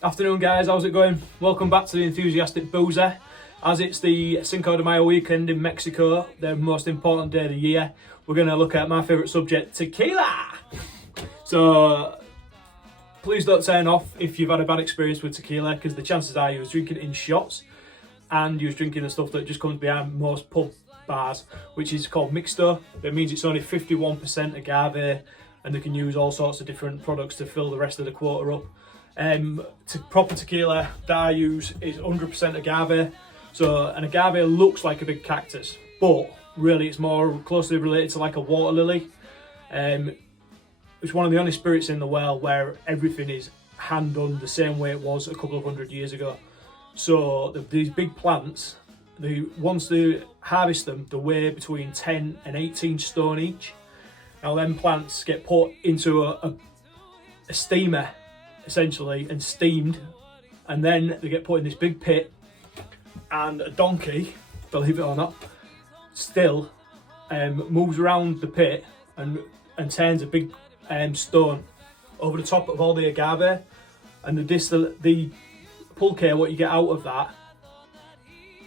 Afternoon guys, how's it going? Welcome back to the Enthusiastic Boozer. As it's the Cinco de Mayo weekend in Mexico, the most important day of the year, we're going to look at my favourite subject, tequila! So, please don't turn off if you've had a bad experience with tequila, because the chances are you was drinking it in shots, and you was drinking the stuff that just comes behind most pub bars, which is called mixto. That means it's only 51% agave, and they can use all sorts of different products to fill the rest of the quota up. Proper tequila that I use is 100% agave. So an agave looks like a big cactus, but really it's more closely related to like a water lily. It's one of the only spirits in the world where everything is hand done the same way it was a couple of hundred years ago. So these big plants, once they harvest them, they weigh between 10 and 18 stone each. Now them plants get put into a steamer essentially and steamed, and then they get put in this big pit, and a donkey, believe it or not, still moves around the pit and turns a big stone over the top of all the agave, and the pulque, what you get out of that,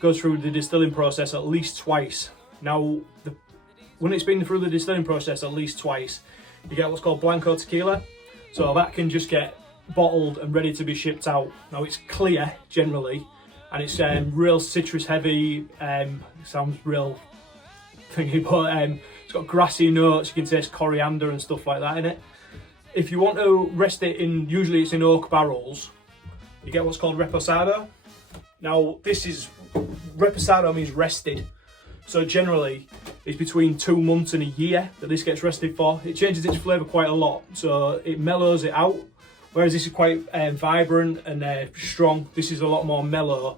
goes through the distilling process at least twice. Now when it's been through the distilling process at least twice, you get what's called Blanco tequila. So that can just get bottled and ready to be shipped out. Now it's clear generally, and it's real citrus heavy. Sounds real thingy, but it's got grassy notes. You can taste coriander and stuff like that in it. If you want to rest it in, usually it's in oak barrels, you get what's called reposado. Now reposado means rested. So generally it's between 2 months and a year that this gets rested for. It changes its flavour quite a lot, so it mellows it out. Whereas this is quite vibrant and strong. This is a lot more mellow.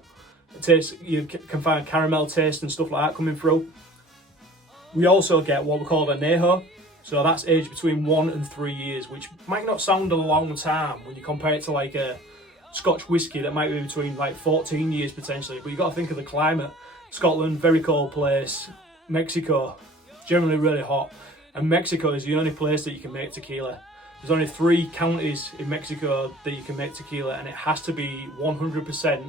It tastes, you can find caramel taste and stuff like that coming through. We also get what we call añejo. So that's aged between 1 and 3 years, which might not sound a long time when you compare it to like a Scotch whiskey that might be between like 14 years potentially. But you've got to think of the climate. Scotland, very cold place. Mexico, generally really hot. And Mexico is the only place that you can make tequila. There's only 3 counties in Mexico that you can make tequila, and it has to be 100%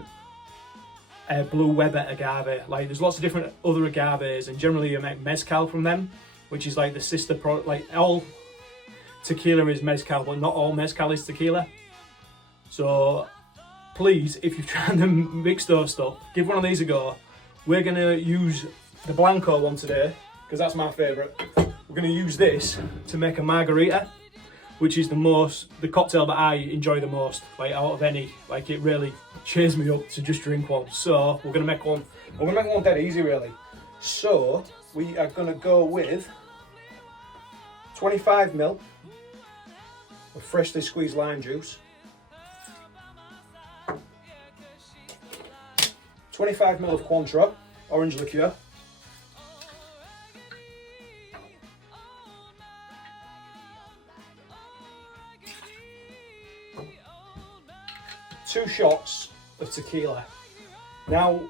Blue Weber agave. Like there's lots of different other agaves, and generally you make mezcal from them, which is like the sister product. Like all tequila is mezcal, but not all mezcal is tequila. So please, if you're trying to mix those stuff, give one of these a go. We're gonna use the Blanco one today because that's my favourite. We're gonna use this to make a margarita, which is the cocktail that I enjoy the most, like out of any. Like it really cheers me up to just drink one. So we're gonna make one. We're gonna make one dead easy, really. So we are gonna go with 25 ml of freshly squeezed lime juice, 25 ml of Cointreau orange liqueur, two shots of tequila. Now,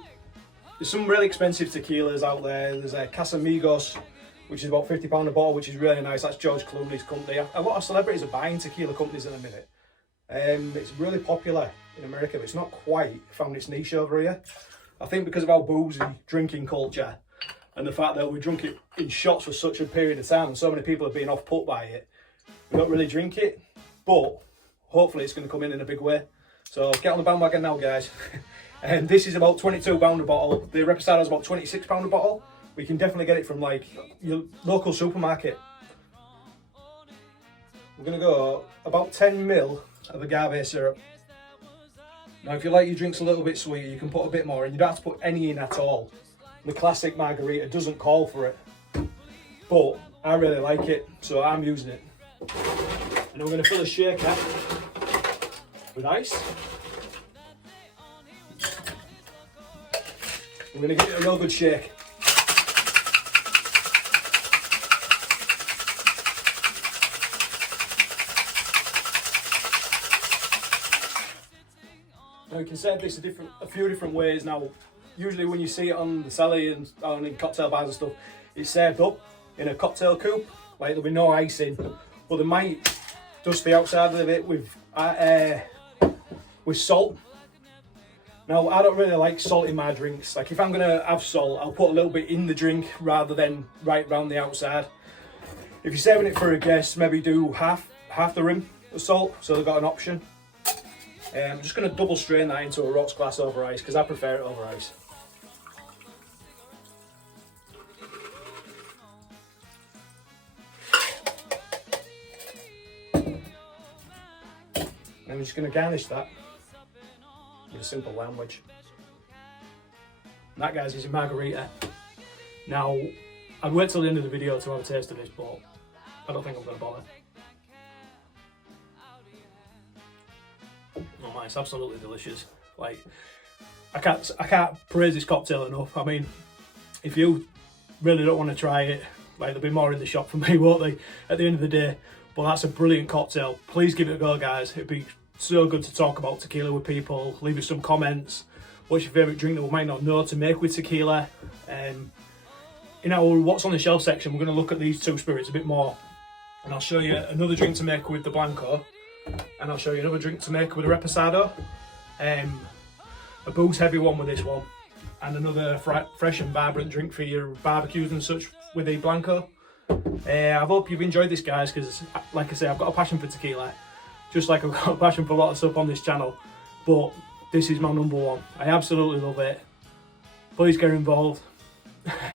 there's some really expensive tequilas out there. There's a Casamigos, which is about £50 a bottle, which is really nice. That's George Clooney's company. A lot of celebrities are buying tequila companies in a minute. It's really popular in America, but it's not quite found its niche over here. I think because of our boozy drinking culture and the fact that we drunk it in shots for such a period of time, and so many people have been off put by it, we don't really drink it. But hopefully it's going to come in a big way. So get on the bandwagon now, guys. And this is about £22 a bottle. The Reposado is about £26 a bottle. We can definitely get it from like your local supermarket. We're going to go about 10 ml of agave syrup. Now if you like your drinks a little bit sweeter, you can put a bit more, and you don't have to put any in at all. The classic margarita doesn't call for it, but I really like it, so I'm using it. And we're going to fill a shaker with ice. We're going to give it a real good shake. Now you can serve this a few different ways. Now, usually when you see it on the celly and in cocktail bars and stuff, it's served up in a cocktail coupe. Like there'll be no icing, but they might dust the outside of it with with salt. Now, I don't really like salt in my drinks. Like, if I'm gonna have salt, I'll put a little bit in the drink rather than right round the outside. If you're saving it for a guest, maybe do half the rim of salt, so they've got an option. I'm just gonna double strain that into a rocks glass over ice, because I prefer it over ice. And I'm just gonna garnish that with a simple lamb wedge. And that, guys, is a margarita. Now, I'd wait till the end of the video to have a taste of this, but I don't think I'm going to bother. Oh my, it's absolutely delicious. Like, I can't praise this cocktail enough. I mean, if you really don't want to try it, like, there'll be more in the shop for me, won't they, at the end of the day. But that's a brilliant cocktail. Please give it a go, guys. It'd be so good to talk about tequila with people. Leave us some comments. What's your favourite drink that we might not know to make with tequila? In our what's on the shelf section, we're going to look at these two spirits a bit more. And I'll show you another drink to make with the Blanco. And I'll show you another drink to make with the Reposado. A booze heavy one with this one. And another fresh and vibrant drink for your barbecues and such with the Blanco. I hope you've enjoyed this, guys, because like I say, I've got a passion for tequila. Just like I've got a passion for a lot of stuff on this channel. But this is my number one. I absolutely love it. Please get involved.